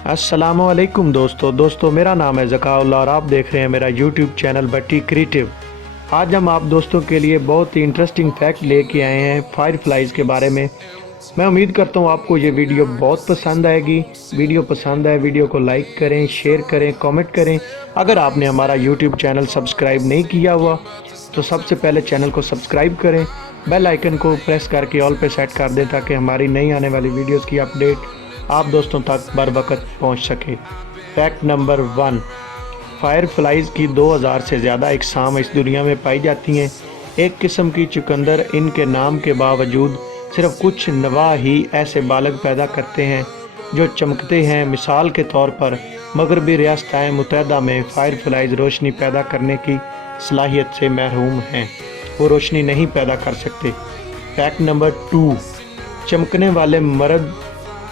अस्सलामुअलैकुम दोस्तों मेरा नाम है ज़काउल्लाह और आप देख रहे हैं मेरा यूट्यूब चैनल बट्टी क्रिएटिव। आज हम आप दोस्तों के लिए बहुत ही इंटरेस्टिंग फैक्ट लेके आए हैं फायर फ्लाइज़ के बारे में। मैं उम्मीद करता हूँ आपको ये वीडियो बहुत पसंद आएगी। वीडियो पसंद आए वीडियो को लाइक करें, शेयर करें, कमेंट करें। अगर आपने हमारा यूट्यूब चैनल सब्सक्राइब नहीं किया हुआ तो सबसे पहले चैनल को सब्सक्राइब करें, बेल आइकन को प्रेस करके ऑल पे सेट कर दें ताकि हमारी नई आने वाली वीडियोस की अपडेट आप दोस्तों तक बर वक्त पहुँच सके। फैक्ट नंबर 1, फायर फ्लाइज़ की 2000 से ज़्यादा इकसाम इस दुनिया में पाई जाती हैं। एक किस्म की चुकंदर इनके नाम के बावजूद सिर्फ कुछ नवा ही ऐसे बालग पैदा करते हैं जो चमकते हैं। मिसाल के तौर पर मगरबी रियासत मुत्तहिदा में फायर फ्लाइज़ रोशनी पैदा करने की सलाहियत से महरूम हैं, वो रोशनी नहीं पैदा कर सकते। फैक्ट नंबर 2, चमकने वाले मर्द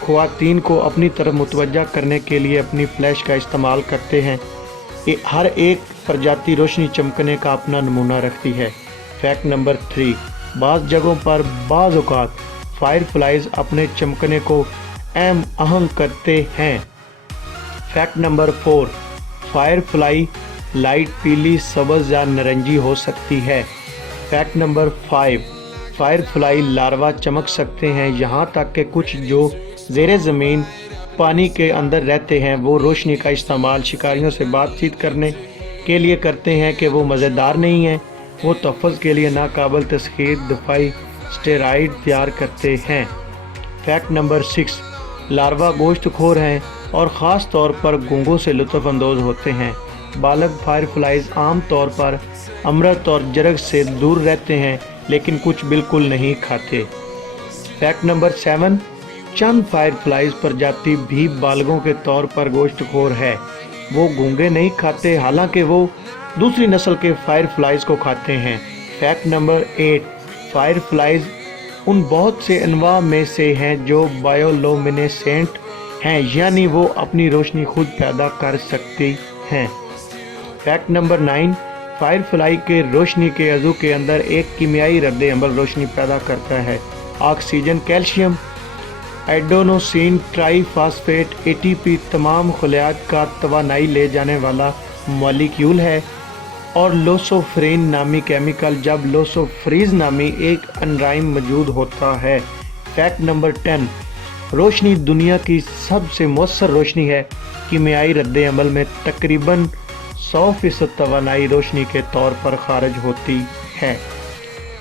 ख़वातीन को अपनी तरफ मुतवज्जा करने के लिए अपनी फ्लैश का इस्तेमाल करते हैं। हर एक प्रजाति रोशनी चमकने का अपना नमूना रखती है। फैक्ट नंबर 3, बाज़ जगहों पर बाज़ औक़ात फायर फ्लाइज़ अपने चमकने को अहम करते हैं। Fact number 4, fire fly light पीली, सब्ज़ या नारंगी हो सकती है। Fact number 5, fire fly larva चमक सकते हैं, यहाँ तक कि कुछ जो ज़ेरे ज़मीन पानी के अंदर रहते हैं वो रोशनी का इस्तेमाल शिकारियों से बातचीत करने के लिए करते हैं कि वो मज़ेदार नहीं है, वो तहफ़्फ़ुज़ के लिए नाकाबिल तस्ख़ीर दफ़ाई स्टेरॉइड तैयार करते हैं। फैक्ट नंबर 6, लार्वा गोश्त खोर हैं और ख़ास तौर पर गूंगों से लुत्फ़अंदोज़ होते हैं। बालग फायर फ्लाइज़ आम तौर पर अमृत और जरग से दूर रहते हैं लेकिन कुछ बिल्कुल नहीं खाते। फैक्ट नंबर 7, चंद फायर फ्लाइज़ प्रजाति भी बालगों के तौर पर गोश्त खोर है, वो गूंगे नहीं खाते, हालांकि वो दूसरी नस्ल के फायर फ्लाइज़ को खाते हैं। फैक्ट नंबर 8, फायर फ्लाइज़ उन बहुत से अनवा में से हैं जो बायोलोमिनेसेंट हैं, यानी वो अपनी रोशनी खुद पैदा कर सकती हैं। फैक्ट नंबर 9, फायर फ्लाई के रोशनी के अज़ू के अंदर एक कीमियाई रद्द अमल रोशनी पैदा करता है। Oxygen, calcium, adenosine triphosphate ATP तमाम खलियात का तवानाई ले जाने वाला मॉलिक्यूल है और लोसोफ्रेन नामी केमिकल जब लोसोफ्रीज नामी एक एंजाइम मौजूद होता है। फैक्ट नंबर 10, रोशनी दुनिया की सबसे मौसर रोशनी है। कीमियाई रद्द अमल में तकरीबन 100% तवानाई रोशनी के तौर पर खारिज होती है।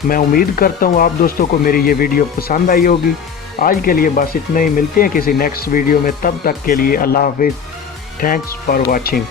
मैं उम्मीद करता हूँ आप दोस्तों को मेरी ये वीडियो पसंद आई होगी। आज के लिए बस इतना ही, मिलते हैं किसी नेक्स्ट वीडियो में, तब तक के लिए अल्लाह हाफिज़। Thanks for watching.